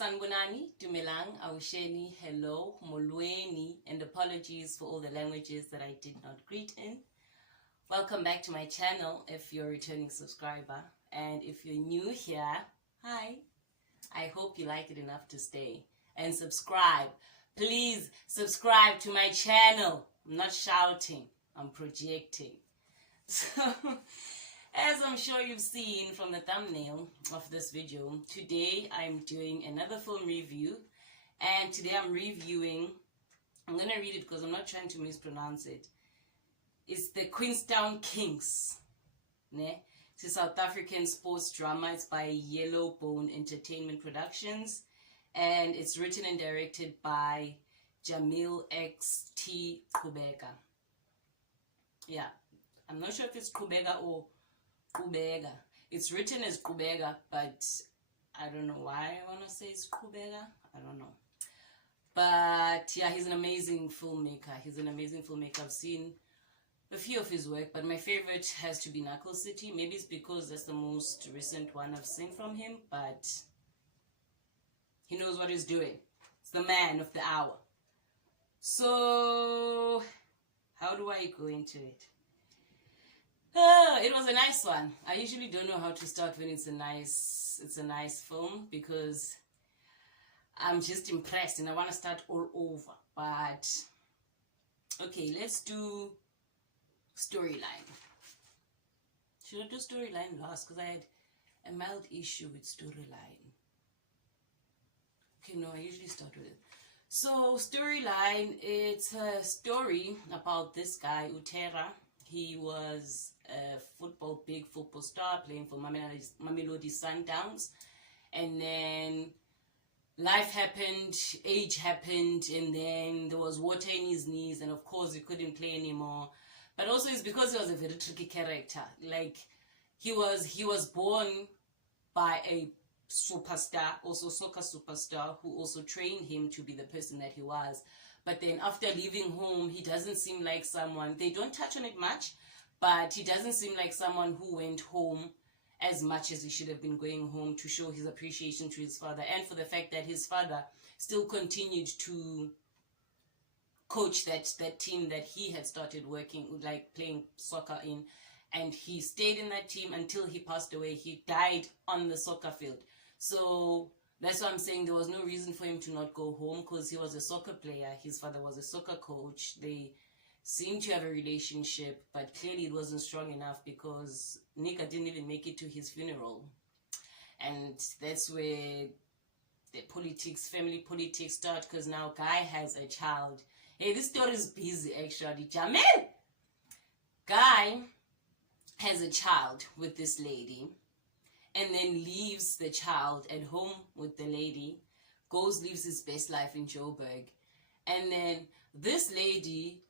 Sanbonani, Dumelang, Awusheni, hello, Molweni, and apologies for all the languages that I did not greet in. Welcome back to my channel if you're a returning subscriber. And if you're new here, hi. I hope you liked it enough to stay and subscribe. Please subscribe to my channel. I'm not shouting, I'm projecting. So, as I'm sure you've seen from the thumbnail of this video, today I'm doing another film review. And today I'm reviewing, I'm going to read it because I'm not trying to mispronounce it. It's the Queenstown Kings. Ne? It's a South African sports drama. It's by Yellow Bone Entertainment Productions. And it's written and directed by Jamil X.T. Kubega. Yeah, I'm not sure if it's Kubega or Kubega. It's written as Kubega, but I don't know why I want to say it's Kubega. I don't know. But yeah, he's an amazing filmmaker. I've seen a few of his work, but my favorite has to be Knuckle City. Maybe it's because that's the most recent one I've seen from him, but he knows what he's doing. It's the man of the hour. So, how do I go into it? It was a nice one. I usually don't know how to start when it's a nice film because I'm just impressed and I want to start all over. But okay, let's do storyline. Should I do storyline last? Because I had a mild issue with storyline. Okay, no, I usually start with it. So storyline, it's a story about this guy, Utera. He was a big football star playing for Mamelodi Sundowns. And then life happened, age happened, and then there was water in his knees, and of course he couldn't play anymore. But also it's because he was a very tricky character. Like, he was born by a superstar, also soccer superstar, who also trained him to be the person that he was. But then after leaving home, he doesn't seem like someone, they don't touch on it much, but he doesn't seem like someone who went home as much as he should have been going home to show his appreciation to his father, and for the fact that his father still continued to coach that team that he had started working, like playing soccer in, and he stayed in that team until he passed away. He died on the soccer field. So that's why I'm saying there was no reason for him to not go home, because he was a soccer player. His father was a soccer coach. They seemed to have a relationship, but clearly it wasn't strong enough because Nika didn't even make it to his funeral. And that's where the politics, family politics start, because now Guy has a child. Hey, this story is busy actually. Jamil! Guy has a child with this lady, and then leaves the child at home with the lady, lives his best life in Joburg. And then this lady,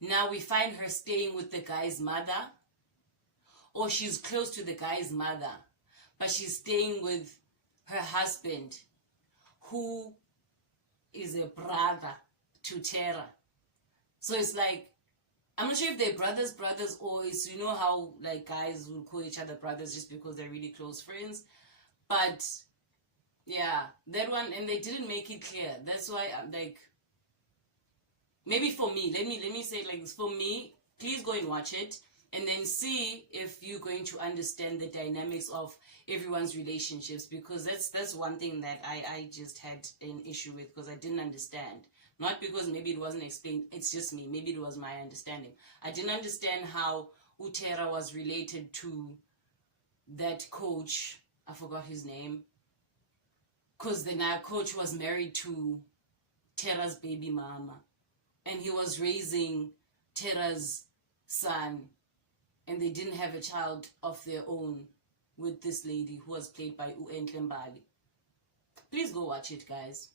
now we find her staying with the guy's mother, or she's close to the guy's mother, but she's staying with her husband, who is a brother to Tara. So it's like, I'm not sure if they're brothers, or it's, you know how like guys will call each other brothers just because they're really close friends. But yeah, that one, and they didn't make it clear. That's why I'm like, maybe for me, let me say it like this. For me, please go and watch it and then see if you're going to understand the dynamics of everyone's relationships, because that's one thing that I just had an issue with, because I didn't understand. Not because maybe it wasn't explained, it's just me. Maybe it was my understanding. I didn't understand how Utera was related to that coach. I forgot his name. Because the coach was married to Tera's baby mama. And he was raising Tera's son. And they didn't have a child of their own with this lady who was played by Uentle Mbali. Please go watch it, guys.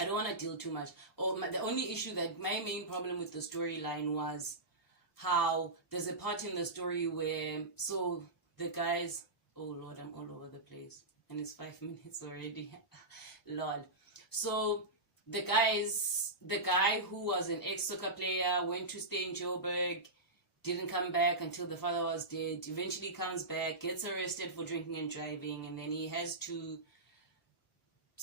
I don't want to deal too much. The only issue, that my main problem with the storyline was how there's a part in the story where, so the guys, oh Lord, I'm all over the place. And it's 5 minutes already. Lord. So the guy who was an ex-soccer player went to stay in Joburg, didn't come back until the father was dead, eventually comes back, gets arrested for drinking and driving, and then he has to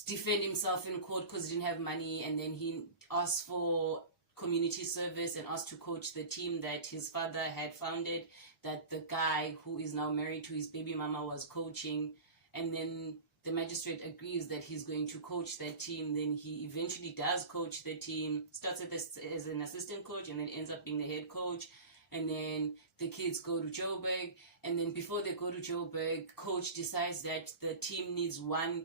defend himself in court because he didn't have money, and then he asked for community service and asked to coach the team that his father had founded, that the guy who is now married to his baby mama was coaching. And then the magistrate agrees that he's going to coach that team. Then he eventually does coach the team, starts as an assistant coach and then ends up being the head coach. And then the kids go to Joburg, and then before they go to Joburg, coach decides that the team needs one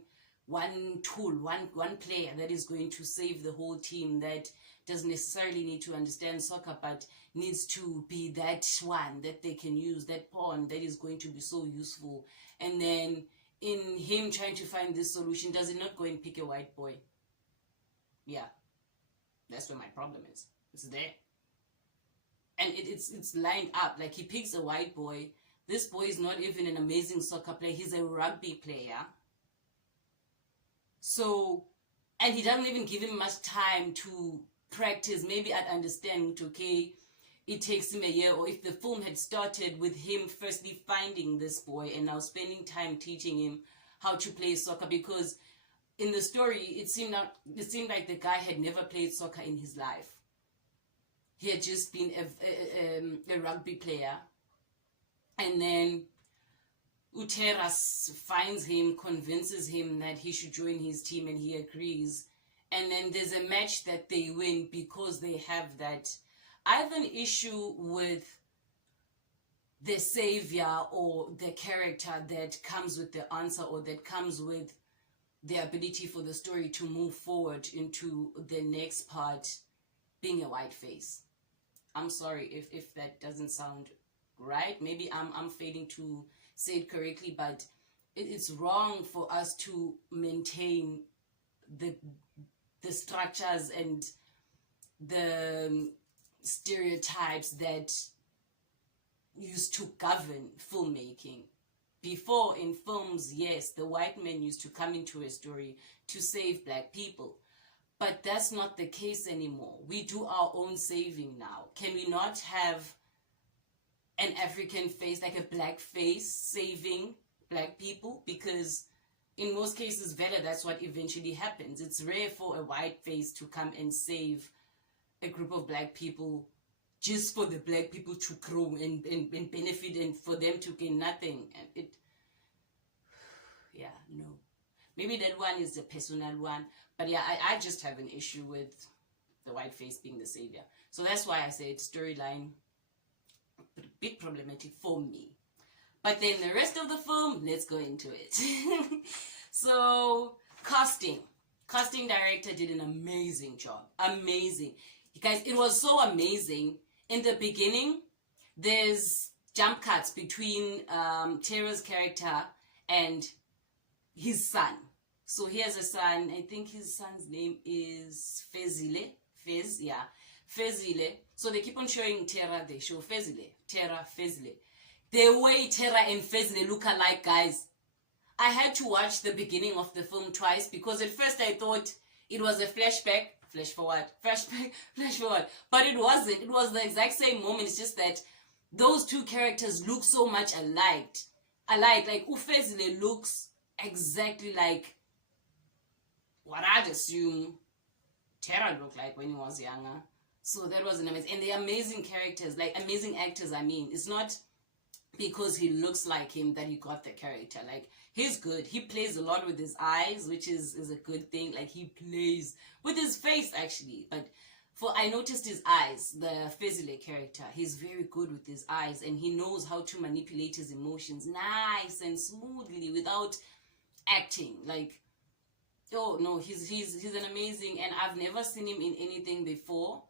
player that is going to save the whole team, that doesn't necessarily need to understand soccer, but needs to be that one that they can use, that pawn that is going to be so useful. And then in him trying to find this solution, does he not go and pick a white boy? Yeah, that's where my problem is. It's there. And it's lined up. Like, he picks a white boy. This boy is not even an amazing soccer player. He's a rugby player. So, and he doesn't even give him much time to practice. Maybe I'd understand, okay, it takes him a year, or if the film had started with him firstly finding this boy and now spending time teaching him how to play soccer, because in the story it seemed like the guy had never played soccer in his life. He had just been a rugby player, and then Uteras finds him, convinces him that he should join his team, and he agrees. And then there's a match that they win because they have that. I have an issue with the savior or the character that comes with the answer, or that comes with the ability for the story to move forward into the next part, being a white face. I'm sorry if that doesn't sound right. Maybe I'm failing to say it correctly, but it's wrong for us to maintain the structures and the stereotypes that used to govern filmmaking. Before, in films, yes, the white men used to come into a story to save black people. But that's not the case anymore. We do our own saving now. Can we not have an African face, like a black face, saving black people? Because in most cases, Vela, that's what eventually happens. It's rare for a white face to come and save a group of black people just for the black people to grow and benefit, and for them to gain nothing. And yeah, no. Maybe that one is the personal one. But yeah, I just have an issue with the white face being the savior. So that's why I say it's storyline a bit problematic for me. But then the rest of the film, let's go into it. So, casting director did an amazing job. Amazing. You guys, it was so amazing. In the beginning, there's jump cuts between Tara's character and his son. So he has a son. I think his son's name is Fezile. Fezile. So they keep on showing Tara. They show Fezile. Tara, Fezile. The way Tara and Fezile look alike, guys. I had to watch the beginning of the film twice, because at first I thought it was a flashback. Flash forward. Flashback. Flash forward. But it wasn't. It was the exact same moment. It's just that those two characters look so much alike. Like Ufezile looks exactly like what I'd assume Tara looked like when he was younger. So that was an amazing. And they're amazing characters, like amazing actors, I mean. It's not because he looks like him that he got the character. Like, he's good. He plays a lot with his eyes, which is a good thing. Like, he plays with his face, actually. But I noticed his eyes, the Fezile character. He's very good with his eyes, and he knows how to manipulate his emotions nice and smoothly without acting. Like, oh no, he's an amazing, and I've never seen him in anything before,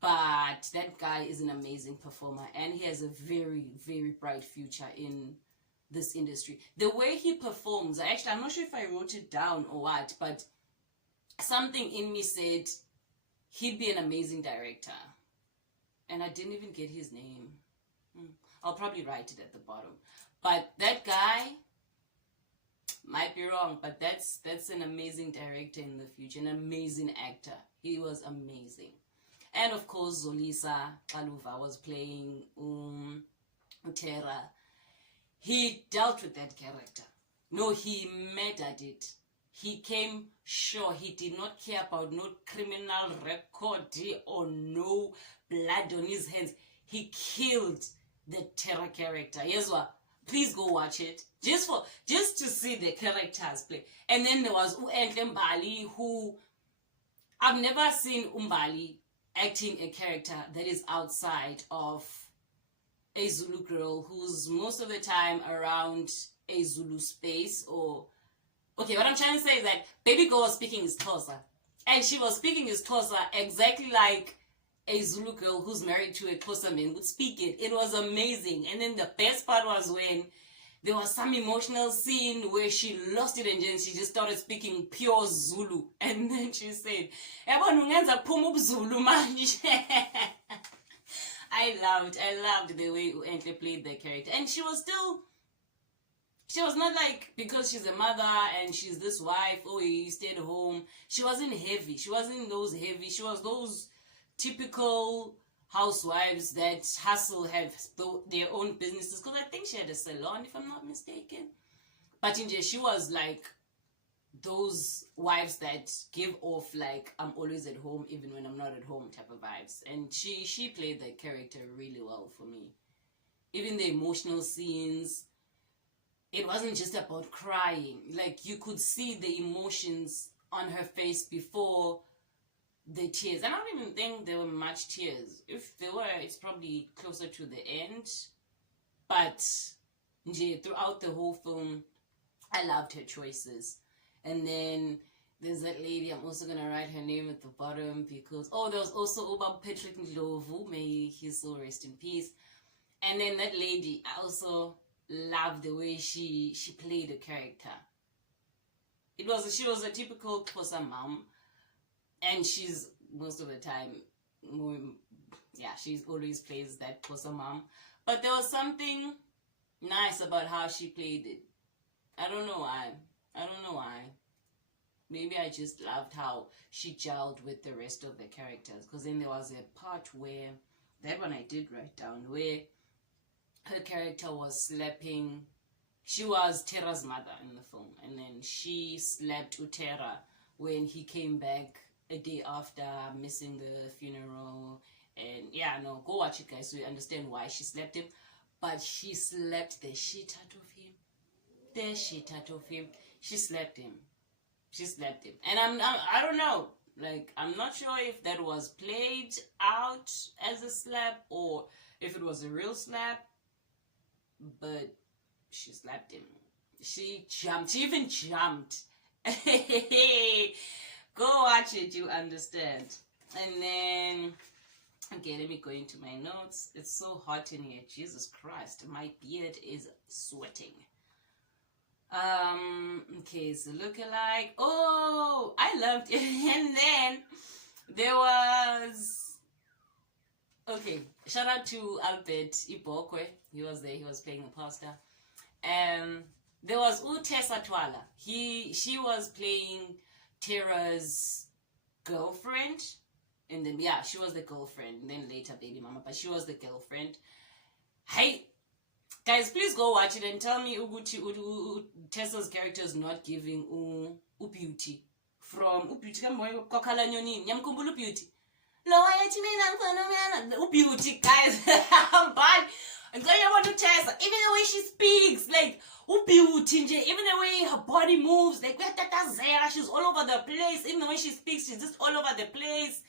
but that guy is an amazing performer, and he has a very, very bright future in this industry. The way he performs, actually, I'm not sure if I wrote it down or what, but something in me said he'd be an amazing director, and I didn't even get his name. I'll probably write it at the bottom. But that guy, might be wrong, but that's an amazing director in the future, an amazing actor. He was amazing. And of course, Zolisa Kaluva was playing Utera. He dealt with that character. No, he murdered it. he came sure. He did not care about no criminal record or no blood on his hands. He killed the terror character. Yes, what? Please go watch it. Just to see the characters play. And then there was Mpisi, who I've never seen Mpisi acting a character that is outside of a Zulu girl who's most of the time around a Zulu space. Or okay, what I'm trying to say is that baby girl was speaking his Xhosa, and she was speaking his Xhosa exactly like a Zulu girl who's married to a Xhosa man would speak it. It was amazing. And then the best part was when there was some emotional scene where she lost it and then she just started speaking pure Zulu. And then she said, Zulu manje. I loved the way Entle played the character. And she was not like, because she's a mother and she's this wife, oh, you stayed home. She wasn't heavy. She wasn't those heavy. She was those typical housewives that hustle, have their own businesses. Because I think she had a salon, if I'm not mistaken. But she was like those wives that give off like, I'm always at home even when I'm not at home type of vibes. And she played the character really well for me. Even the emotional scenes, it wasn't just about crying. Like, you could see the emotions on her face before the tears. I don't even think there were much tears. If there were, it's probably closer to the end. But throughout the whole film, I loved her choices. And then there's that lady, I'm also going to write her name at the bottom because, there was also Oba Patrick Ndlovu, may his soul rest in peace. And then that lady, I also loved the way she played a character. She was a typical Xhosa mom, and she's most of the time she's always plays that Xhosa mom. But there was something nice about how she played it. I don't know why. Maybe I just loved how she gelled with the rest of the characters. Because then there was a part where, that one I did write down, where her character was slapping. She was Tera's mother in the film, and then she slapped Utera when he came back a day after missing the funeral. And go watch it, guys, so you understand why she slapped him. But she slapped the shit out of him. She slapped him. And I don't know. Like, I'm not sure if that was played out as a slap or if it was a real slap. But she slapped him. She jumped. She even jumped. Go watch it, you understand. And then, okay, let me go into my notes. It's so hot in here. Jesus Christ. My beard is sweating. Okay, so lookalike. Oh, I loved it. And then there was, okay, shout out to Albert Ibokwe. He was there. He was playing the pastor. There was Utesa Twala. She was playing Tera's girlfriend. And then, she was the girlfriend. And then later baby mama, but she was the girlfriend. Hey, guys, please go watch it and tell me Tessa's character is not giving Beauty. From Beauty, Beauty. Beauty, guys. And then I want to Tessa, even the way she speaks, like Beauty, even the way her body moves, like she's all over the place. Even the way she speaks, she's just all over the place.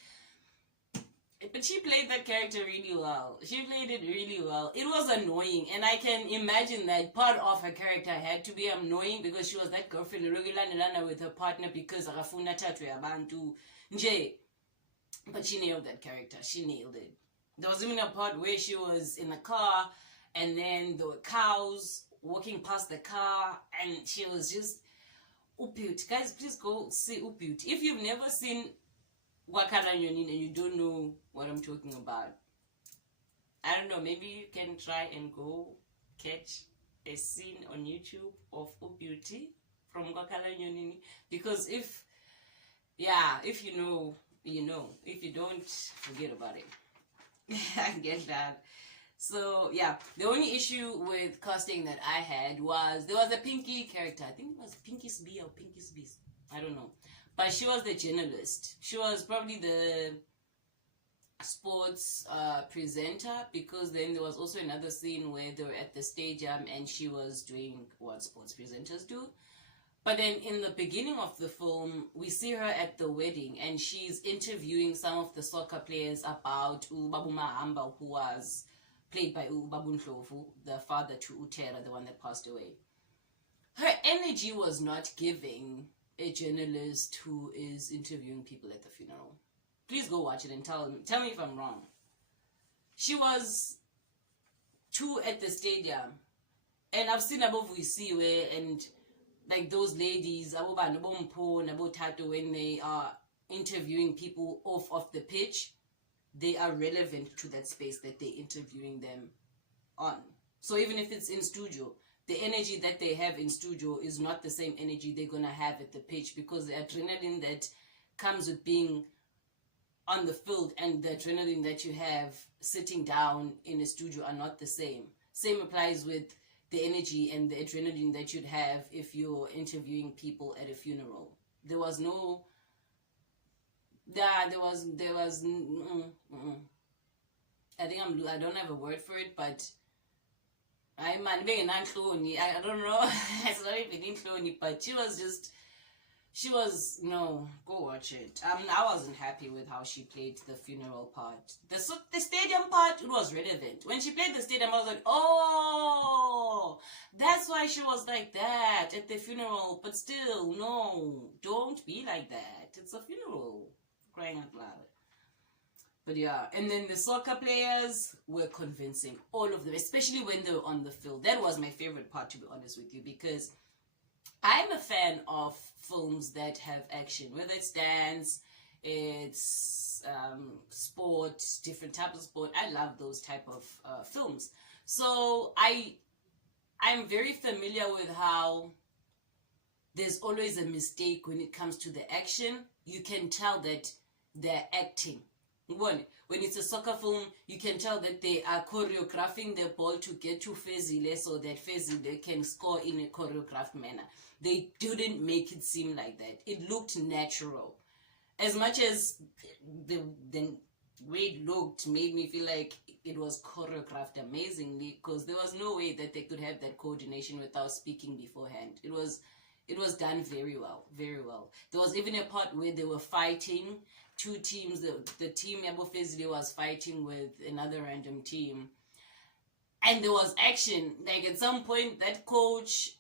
But she played that character really well. She played it really well. It was annoying, and I can imagine that part of her character had to be annoying because she was that girlfriend with her partner because akafuna tatu yabantu nje. But she nailed that character. She nailed it. There was even a part where she was in the car, and then there were cows walking past the car, and she was just Beauty. Guys, please go see Beauty. If you've never seen Wakala Nyonin and you don't know what I'm talking about, I don't know, maybe you can try and go catch a scene on YouTube of Beauty from Wakala Nyonin, because if you know, you know. If you don't, forget about it. I get that. So the only issue with casting that I had was there was a Pinky character. I think it was Pinky's B or Pinky's Beast. I don't know. But she was the journalist. She was probably the sports presenter, because then there was also another scene where they were at the stadium and she was doing what sports presenters do. But then in the beginning of the film, we see her at the wedding and she's interviewing some of the soccer players about Babu Mahamba, who was played by Babu Ndlovu, the father to Utera, the one that passed away. Her energy was not giving a journalist who is interviewing people at the funeral. Please go watch it and tell me if I'm wrong. She was too at the stadium. And I've seen above we see where, and like those ladies, when they are interviewing people off of the pitch, they are relevant to that space that they're interviewing them on. So even if it's in studio, the energy that they have in studio is not the same energy they're going to have at the pitch, because the adrenaline that comes with being on the field and the adrenaline that you have sitting down in a studio are not the same. Same applies with the energy and the adrenaline that you'd have if you're interviewing people at a funeral. There was no... I think I don't have a word for it, but I don't know. It's not even inhloni, but no, go watch it. I wasn't happy with how she played the funeral part. The stadium part, it was relevant. When she played the stadium, I was like, oh, that's why she was like that at the funeral. But still, no, don't be like that. It's a funeral. Crying out loud. But yeah, and then the soccer players were convincing, all of them, especially when they were on the field. That was my favorite part, to be honest with you, because I'm a fan of films that have action, whether it's dance, it's sport, different types of sport. I love those type of films. So I'm very familiar with how there's always a mistake when it comes to the action. You can tell that they're acting. When it's a soccer film, you can tell that they are choreographing the ball to get to Fezile so that Fezile can score in a choreographed manner. They didn't make it seem like that. It looked natural. As much as the way it looked made me feel like it was choreographed amazingly, because there was no way that they could have that coordination without speaking beforehand. It was done very well, very well. There was even a part where they were fighting two teams. The team Yabo Fezile was fighting with another random team, and there was action. Like at some point, that coach,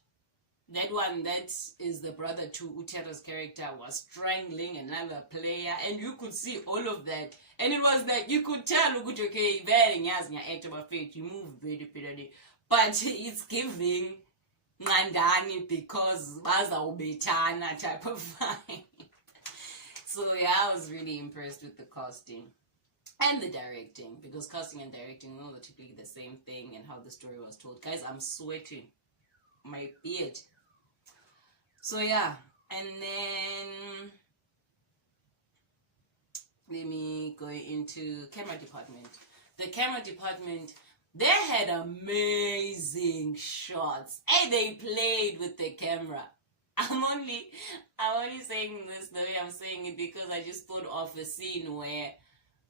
that one that is the brother to Utera's character, was strangling another player, and you could see all of that. And it was like, you could tell, okay, very act about fate, you move very pretty, but it's giving Ngandani because baza ubetana type of vibe. So yeah, I was really impressed with the casting and the directing, because casting and directing are not typically the same thing, and how the story was told. Guys, I'm sweating my beard. So yeah, and then let me go into camera department. The camera department, they had amazing shots. Hey, they played with the camera. I'm only saying this the way I'm saying it because I just thought of a scene where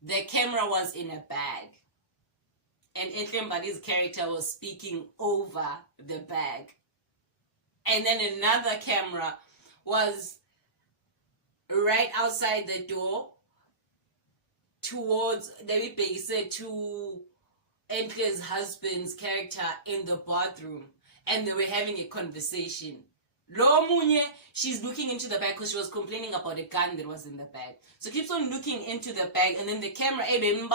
the camera was in a bag and Etlembadi's character was speaking over the bag. And then another camera was right outside the door towards, David Peggy said, to Entle's husband's character in the bathroom, and they were having a conversation. Lo munye, she's looking into the bag because she was complaining about a gun that was in the bag. So keeps on looking into the bag, and then the camera, and then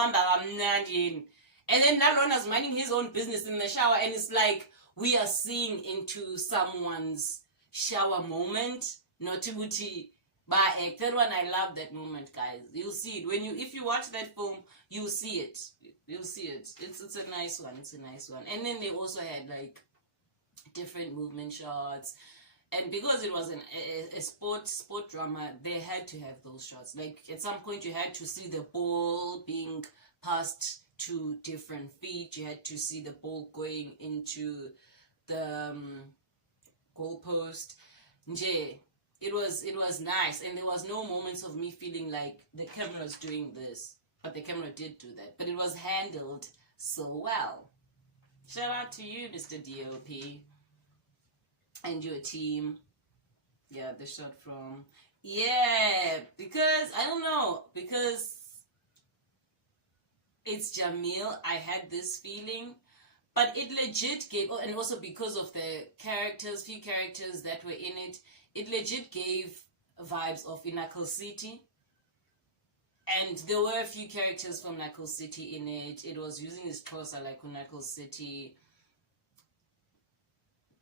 Nalona's minding his own business in the shower, and it's like we are seeing into someone's shower moment. Not to act. That one, I love that moment, guys. You'll see it if you watch that film. You'll see it. You'll see it. It's a nice one. It's a nice one. And then they also had like different movement shots. And because it was a sport drama, they had to have those shots. Like at some point you had to see the ball being passed to different feet. You had to see the ball going into the goalpost. Nje, it was nice, and there was no moments of me feeling like the camera's doing this, but the camera did do that. But it was handled so well. Shout out to you, Mr. DOP, and your team. Yeah, the shot from, yeah, because I don't know, because it's Jamil, I had this feeling, but it legit gave, and also because of the few characters that were in it, it legit gave vibes of Inakal City. And there were a few characters from Knuckle City in it. It was using his torso like Knuckle City.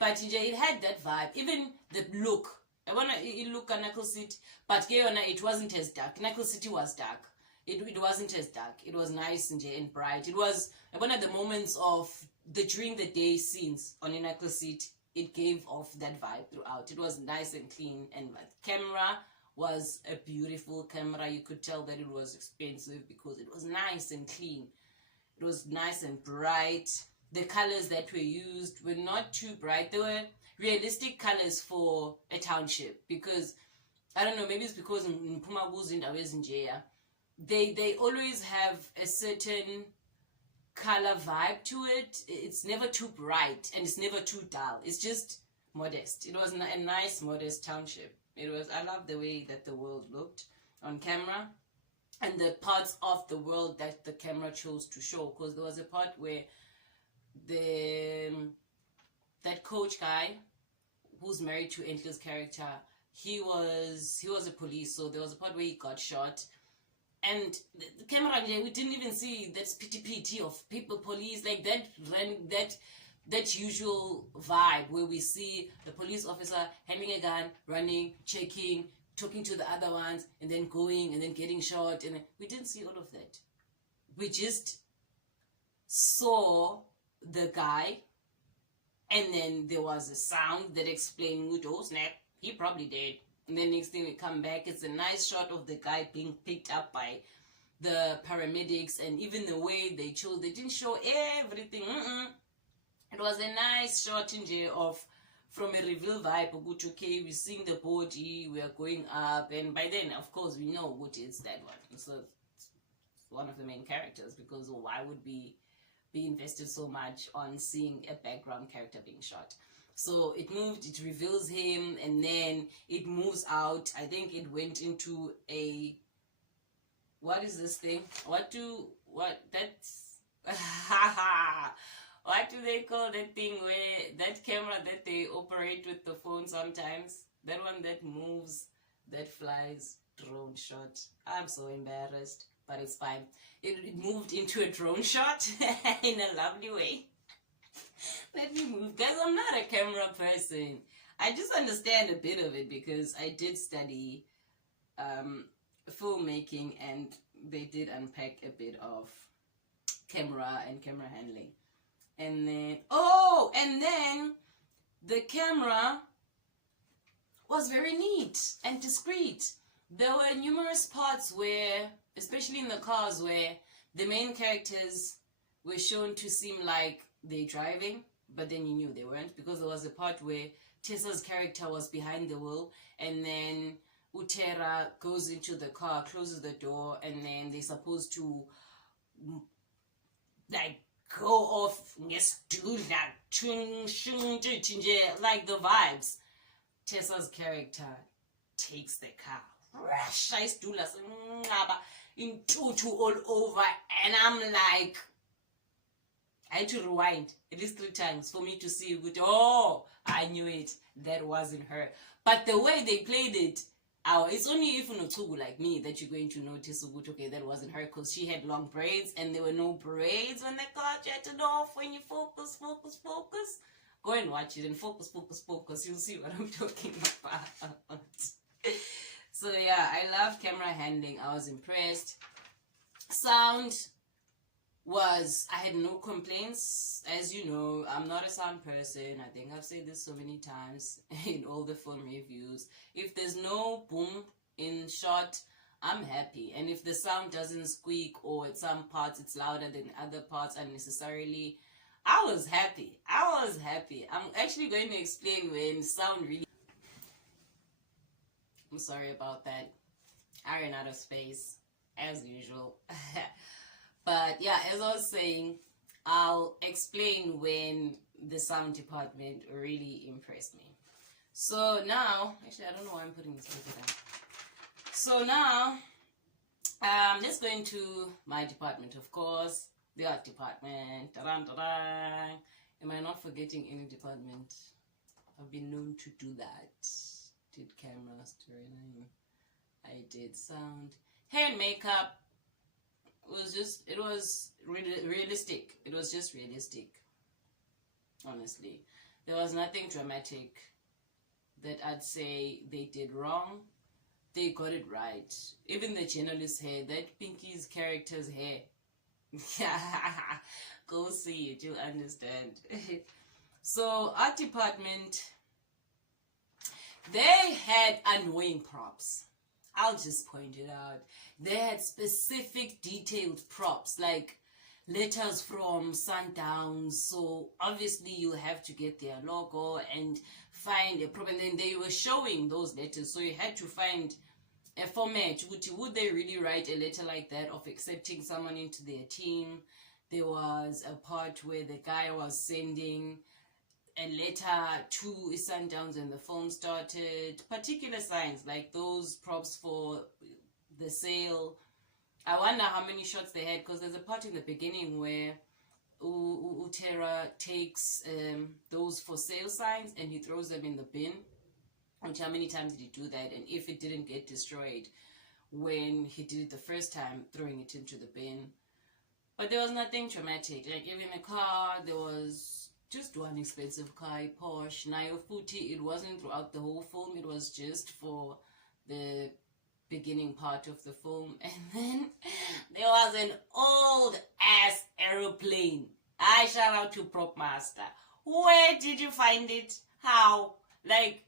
But it had that vibe. Even the look. I want to look at Knuckle City. But it wasn't as dark. Knuckle City was dark. It wasn't as dark. It was nice and bright. It was one of the moments of the during the day scenes on Knuckle City. It gave off that vibe throughout. It was nice and clean. And the camera was a beautiful camera. You could tell that it was expensive because it was nice and clean. It was nice and bright. The colors that were used were not too bright. They were realistic colors for a township, because I don't know, maybe it's because in Pumabuzi and Awez in Jaya, they always have a certain color vibe to it. It's never too bright and it's never too dull. It's just modest. It was a nice, modest township. I love the way that the world looked on camera and the parts of the world that the camera chose to show, because there was a part where that coach guy who's married to Entle's character, he was a police, so there was a part where he got shot, and the camera, we didn't even see that pity of people, police, like that usual vibe where we see the police officer handing a gun, running, checking, talking to the other ones, and then going and then getting shot. And we didn't see all of that. We just saw the guy, and then there was a sound that explained, oh snap, he probably dead. And then next thing we come back, it's a nice shot of the guy being picked up by the paramedics, and even the way they chose, they didn't show everything. It was a nice shot in there of, from a reveal vibe, okay, we're seeing the body, we are going up, and by then, of course, we know what it's that one. So it's one of the main characters, because why would we be invested so much on seeing a background character being shot? So it reveals him, and then it moves out. I think it went into a, what is this thing? What do they call that thing where, that camera that they operate with the phone sometimes? That one that moves, that flies, drone shot. I'm so embarrassed, but it's fine. It moved into a drone shot in a lovely way. Let me move. Guys, I'm not a camera person. I just understand a bit of it because I did study filmmaking, and they did unpack a bit of camera and camera handling. And then the camera was very neat and discreet. There were numerous parts where, especially in the cars, where the main characters were shown to seem like they're driving, but then you knew they weren't, because there was a part where Tessa's character was behind the wheel, and then Utera goes into the car, closes the door, and then they're supposed to like go off, yes, do that, like the vibes. Tessa's character takes the car, in tutu all over, and I'm like, I had to rewind at least 3 times for me to see, oh, I knew it, that wasn't her. But the way they played it, it's only if you're like me that you're going to notice, okay, that wasn't her, because she had long braids and there were no braids when the car jetted off. When you focus, go and watch it and focus, you'll see what I'm talking about. So yeah, I love camera handling. I was impressed. Sound was, I had no complaints. As you know, I'm not a sound person. I think I've said this so many times in all the film reviews. If there's no boom in shot, I'm happy. And if the sound doesn't squeak, or at some parts it's louder than other parts unnecessarily, I was happy. I'm actually going to explain when sound really... I'm sorry about that. I ran out of space, as usual. But yeah, as I was saying, I'll explain when the sound department really impressed me. So now, actually, I don't know why I'm putting this paper down. So now, let's go into my department, of course, the art department. Ta-da-da-da. Am I not forgetting any department? I've been known to do that. Did camera, storyline. I did sound. Hair and makeup it was realistic. It was just realistic. Honestly. There was nothing dramatic that I'd say they did wrong. They got it right. Even the journalist's hair, that Pinky's character's hair. Go see it, you'll understand. So, art department, they had annoying props. I'll just point it out. They had specific detailed props, like letters from Sundowns. So obviously you have to get their logo and find a prop. And then they were showing those letters. So you had to find a format. Would they really write a letter like that of accepting someone into their team? There was a part where the guy was sending a letter to Sundowns when the film started. Particular signs like those props for the sale. I wonder how many shots they had, because there's a part in the beginning where Utera takes those for sale signs and he throws them in the bin. Which, how many times did he do that? And if it didn't get destroyed when he did it the first time, throwing it into the bin. But there was nothing traumatic. Like even a car, there was just one expensive car, a Porsche. Nayo Futi, it wasn't throughout the whole film. It was just for the beginning part of the film. And then there was an old ass aeroplane. I shout out to Prop Master. Where did you find it? How? Like,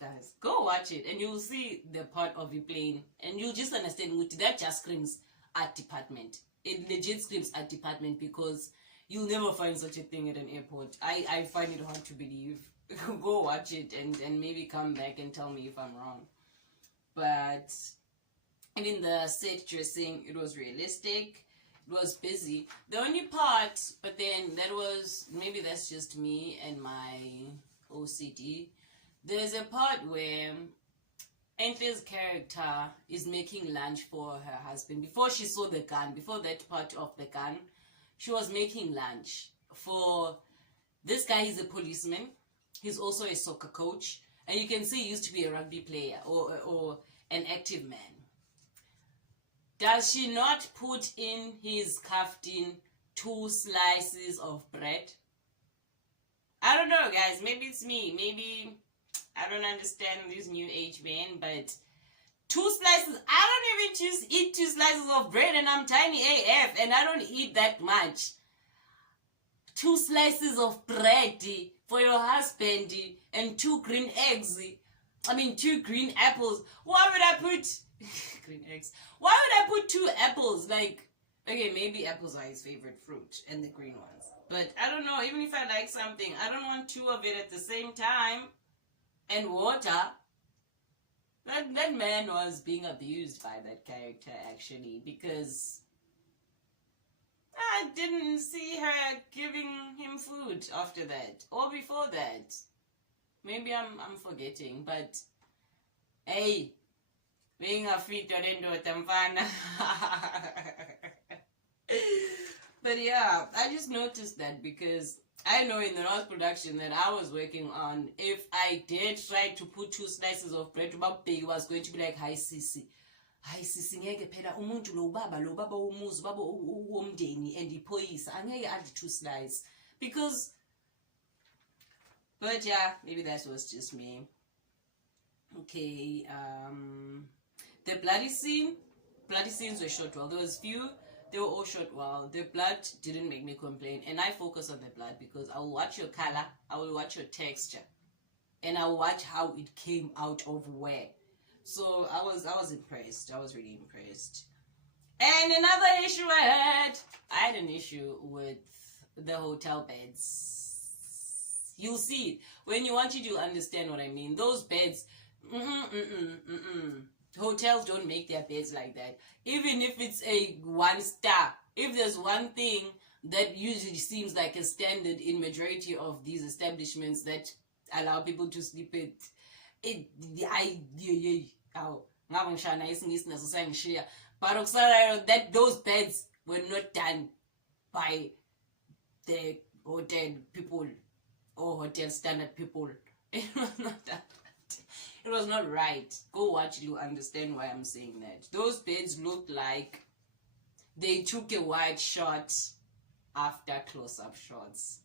guys, go watch it and you'll see the part of the plane and you'll just understand that just screams art department. It legit screams art department, because you'll never find such a thing at an airport. I find it hard to believe. Go watch it and maybe come back and tell me if I'm wrong. But even the set dressing, it was realistic. It was busy. The only part, but then that was, maybe that's just me and my OCD. There's a part where Entle's character is making lunch for her husband. Before she saw the gun, before that part of the gun, she was making lunch for this guy. He's a policeman. He's also a soccer coach. And you can see he used to be a rugby player or an active man. Does she not put in his kaftan 2 slices of bread? I don't know, guys. Maybe it's me. Maybe I don't understand these new age men, but 2 slices. I don't even eat 2 slices of bread, and I'm tiny AF, and I don't eat that much. 2 slices of bread for your husband and 2 green eggs. 2 green apples. Why would I put green eggs? Why would I put 2 apples? Like, okay, maybe apples are his favorite fruit and the green ones. But I don't know, even if I like something, I don't want 2 of it at the same time. And water. That man was being abused by that character, actually, because I didn't see her giving him food after that or before that. Maybe I'm forgetting, but hey, being a fit or tamfana. But yeah, I just noticed that because I know in the last production that I was working on, if I did try to put 2 slices of bread, it was going to be like, hi sisi, ngeke phela umuntu lo baba umuzi baba womndeni and iphoyisa angeke add 2 slices, because, but yeah, maybe that was just me. Okay, the bloody scenes were shot well. There was few. They were all shot well. The blood didn't make me complain. And I focus on the blood because I will watch your color, I will watch your texture, and I will watch how it came out of where. So I was impressed. I was really impressed. And another issue I had an issue with the hotel beds. You'll see it. When you watch it, you'll understand what I mean. Those beds, Hotels don't make their beds like that. Even if it's a 1 star, if there's one thing that usually seems like a standard in majority of these establishments that allow people to sleep it I oh, but that those beds were not done by the hotel people or hotel standard people. It was not that. It was not right. Go watch it, you understand why I'm saying that. Those beds looked like they took a wide shot after close-up shots.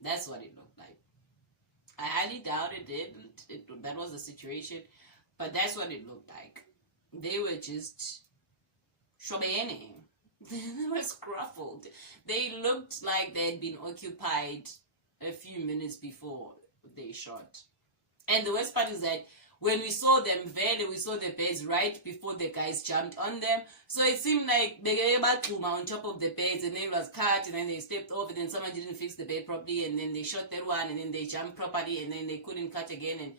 That's what it looked like. I highly doubted that was the situation, but that's what it looked like. They were just shobene. They were scruffled. They looked like they had been occupied a few minutes before they shot. And the worst part is that when we saw them, we saw the beds right before the guys jumped on them. So it seemed like they were able to mount on top of the beds, and then it was cut, and then they stepped off, and then someone didn't fix the bed properly, and then they shot that one, and then they jumped properly, and then they couldn't cut again. And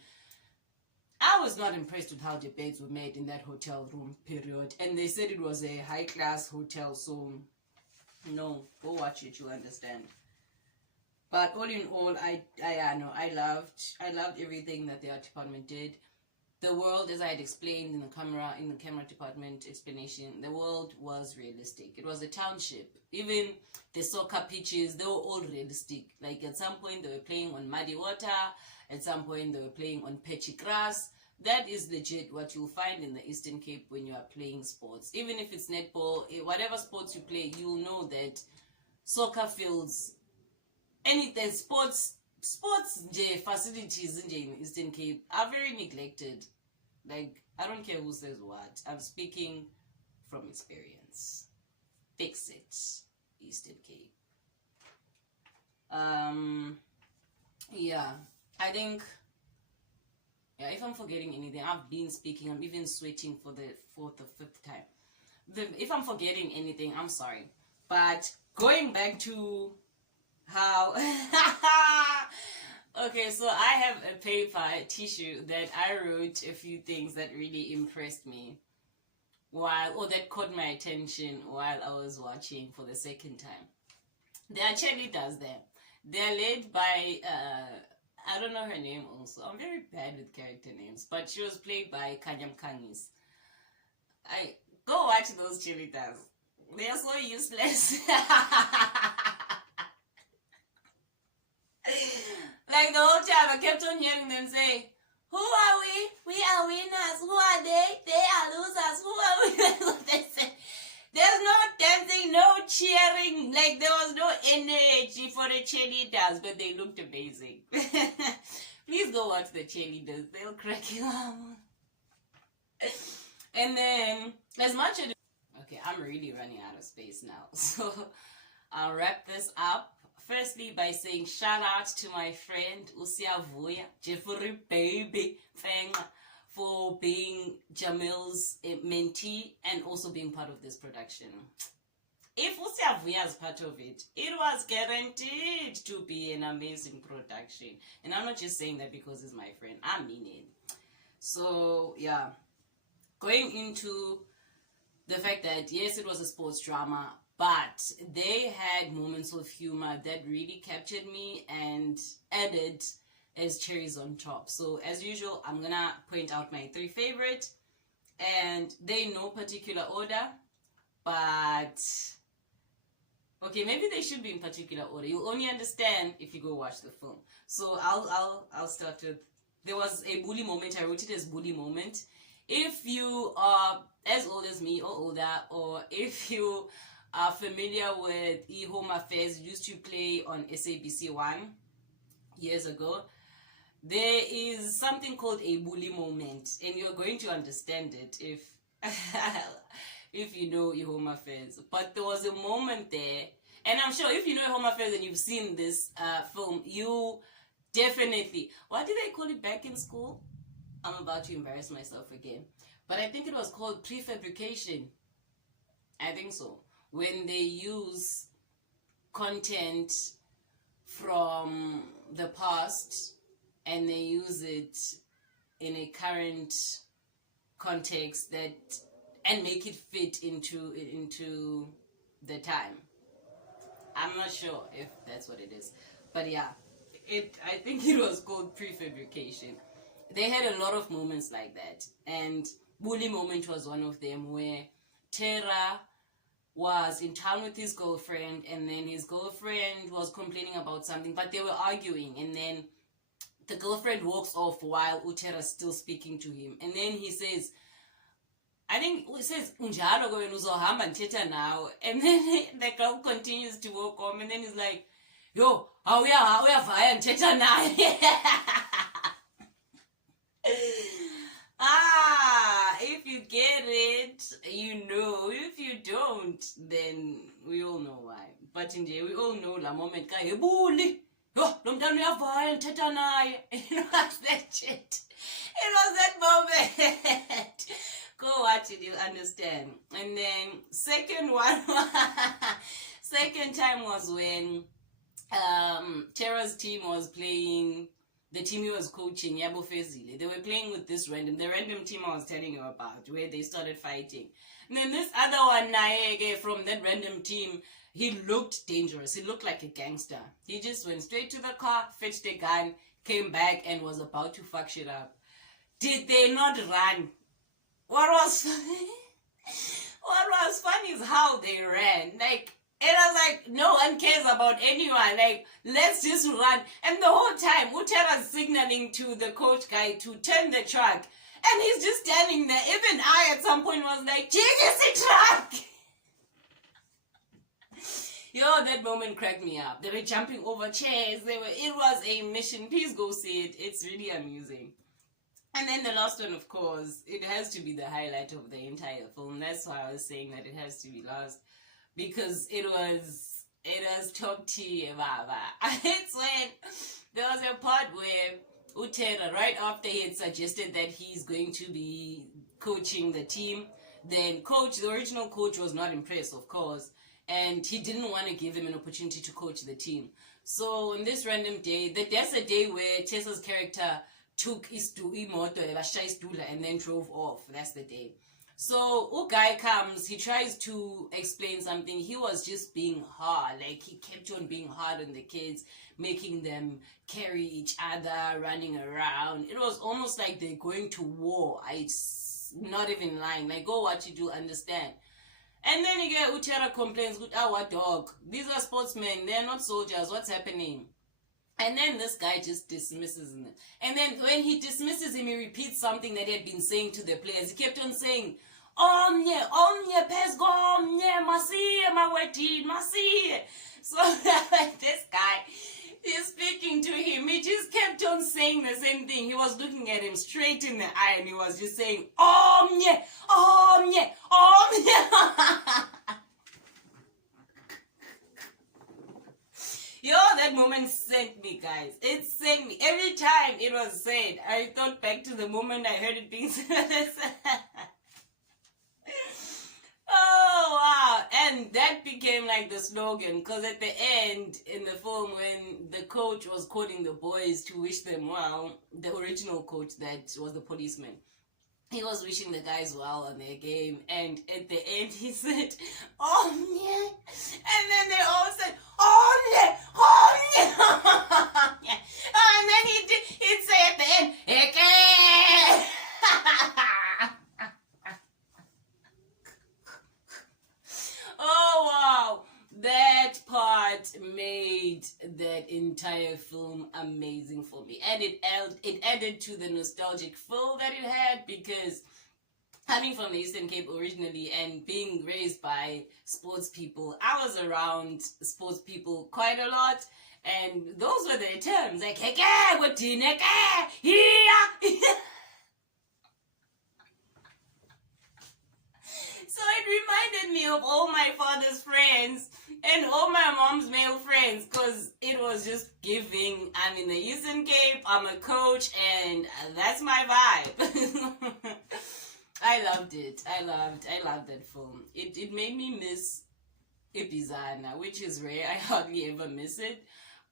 I was not impressed with how the beds were made in that hotel room, period. And they said it was a high-class hotel, so no, go watch it, you'll understand. But all in all, I loved everything that the art department did. The world, as I had explained in the camera department explanation, the world was realistic. It was a township. Even the soccer pitches, they were all realistic. Like at some point they were playing on muddy water, at some point they were playing on patchy grass. That is legit what you'll find in the Eastern Cape when you are playing sports. Even if it's netball, whatever sports you play, you'll know that soccer fields, anything, sports facilities in Eastern Cape are very neglected. Like, I don't care who says what. I'm speaking from experience. Fix it, Eastern Cape. Yeah, I think, yeah, if I'm forgetting anything, I've been speaking, I'm even sweating for the 4th or 5th time. If I'm forgetting anything, I'm sorry. But going back to how okay, so I have a paper, a tissue that I wrote a few things that really impressed me that caught my attention while I was watching for the second time. There are cheerleaders there. They're led by I don't know her name also. I'm very bad with character names, but she was played by Kanyam Kangis. I go watch those cheerleaders. They are so useless. Like the whole time I kept on hearing them say, "Who are we? We are winners. Who are they? They are losers. Who are we?" That's what they said. There's no dancing, no cheering. Like there was no energy for the cheerleaders, but they looked amazing. Please go watch the cheerleaders. They'll crack you up. And then, as much as... Okay, I'm really running out of space now. So I'll wrap this up. Firstly, by saying shout out to my friend Usiavuya, Jeffrey Baby Feng, for being Jamil's mentee and also being part of this production. If Usiavuya is part of it, it was guaranteed to be an amazing production. And I'm not just saying that because he's my friend. I mean it. So, yeah. Going into the fact that, yes, it was a sports drama, but they had moments of humor that really captured me and added as cherries on top. So as usual, I'm gonna point out my 3 favorite, and they in no particular order, but okay, maybe they should be in particular order. You'll only understand if you go watch the film. So I'll start with, there was a bully moment. I wrote it as bully moment. If you are as old as me or older, or if you are familiar with Home Affairs, used to play on SABC 1 years ago, there is something called a bully moment, and you're going to understand it if if you know Home Affairs. But there was a moment there, and I'm sure if you know Home Affairs and you've seen this film, you definitely, what did they call it back in school? I'm about to embarrass myself again, but I think it was called prefabrication. I think so. When they use content from the past and they use it in a current context that and make it fit into the time. I'm not sure if that's what it is, but yeah, I think it was called prefabrication. They had a lot of moments like that, and bully moment was one of them where Tera was in town with his girlfriend, and then his girlfriend was complaining about something, but they were arguing, and then the girlfriend walks off while Utera's still speaking to him, and then he says, I think it says unjalo ke wena uzohamba ndithetha nawe, and then the girl continues to walk home, and then he's like, yo, uyavaya ndithetha naye. If you get it, you know. If you don't, then we all know why. But in we all know la moment ka ebuli. Yo, lo mntana uyavaya ndithetha naye. It was that shit. It was that moment. Go watch it, you'll understand. And then second time was when Tera's team was playing, the team he was coaching, Yabo Fezile. They were playing with the random team I was telling you about, where they started fighting. And then this other one, Naege, from that random team, he looked dangerous. He looked like a gangster. He just went straight to the car, fetched a gun, came back, and was about to fuck shit up. Did they not run? What was funny is how they ran. Like, it was like, no one cares about anyone. Like, let's just run. And the whole time, Utera's signaling to the coach guy to turn the truck. And he's just standing there. Even I, at some point, was like, Jesus, the truck! Yo, that moment cracked me up. They were jumping over chairs. It was a mission. Please go see it. It's really amusing. And then the last one, of course, it has to be the highlight of the entire film. That's why I was saying that it has to be last. Because it was top tier, baba. It's when there was a part where Utera, right after he had suggested that he's going to be coaching the team, then the original coach was not impressed, of course, and he didn't want to give him an opportunity to coach the team. So on this random day, that's a day where Tessa's character took imoto and then drove off. That's the day. So Ugai comes, he tries to explain something. He was just being hard. Like, he kept on being hard on the kids, making them carry each other, running around. It was almost like they're going to war. It's not even lying. Like, go watch it, you'll understand. And then again, Utera complains, our dog. These are sportsmen, they're not soldiers. What's happening? And then this guy just dismisses him. And then when he dismisses him, he repeats something that he had been saying to the players. He kept on saying, Omnye, pesgo, omnye, masiye, maweti, masiye. So this guy is speaking to him. He just kept on saying the same thing. He was looking at him straight in the eye and he was just saying, Omnye, omnye, omnye. Yo, that moment sent me, guys. It sent me. Every time it was said, I thought back to the moment I heard it being said. Oh, wow. And that became like the slogan, because at the end, in the film, when the coach was calling the boys to wish them well, the original coach that was the policeman, he was wishing the guys well on their game, and at the end he said, "Oh yeah," and then they all said, "Oh yeah, oh yeah," and then he'd say at the end, "Eke." Oh wow, that part made that entire film amazing for me, and it added to the nostalgic feel that it had, because coming from the Eastern Cape originally and being raised by sports people, I was around sports people quite a lot, and those were their terms, like "Heke, what do you So it reminded me of all my father's friends and all my mom's male friends, because it was just giving, I'm in the Eastern Cape, I'm a coach, and that's my vibe. I loved it. I loved that film. It made me miss Ipizana, which is rare. I hardly ever miss it.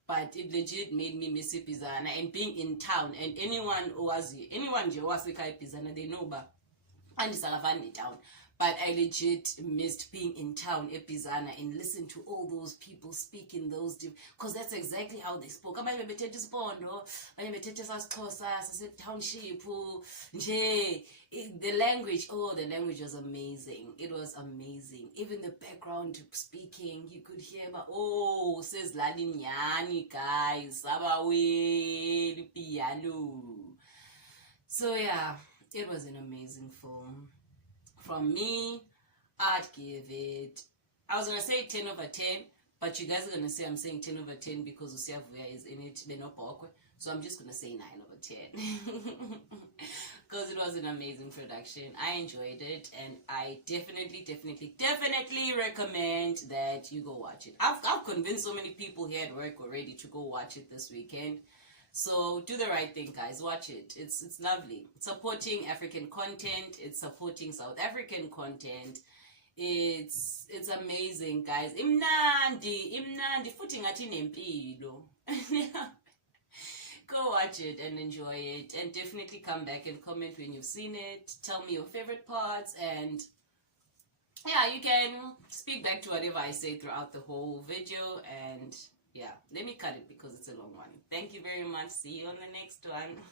but it legit made me miss Pisana and being in town. And anyone nje wasekhaya ePizana, they know ba andisakafani town. But I legit missed being in town, Epizana, and listen to all those people speaking those because that's exactly how they spoke. Abanye bethetha isipondo, abanye bethetha sasiXhosa, sasetownship, nje. The language was amazing. It was amazing. Even the background speaking, you could hear about, says Lalinyani, guys, Sabawe, piano. So yeah, it was an amazing film. From me, I'd give it, I was going to say 10 over 10, but you guys are going to say I'm saying 10 over 10 because Usiavuya is in it, so I'm just going to say 9 over 10. Because it was an amazing production. I enjoyed it, and I definitely recommend that you go watch it. I've convinced so many people here at work already to go watch it this weekend. So do the right thing, guys. Watch it. It's lovely. It's supporting African content. It's supporting South African content. It's amazing, guys. Imnandi futhi ngathi nempilo. Go watch it and enjoy it, and definitely come back and comment when you've seen it. Tell me your favorite parts, and yeah, you can speak back to whatever I say throughout the whole video. And yeah, let me cut it because it's a long one. Thank you very much. See you on the next one.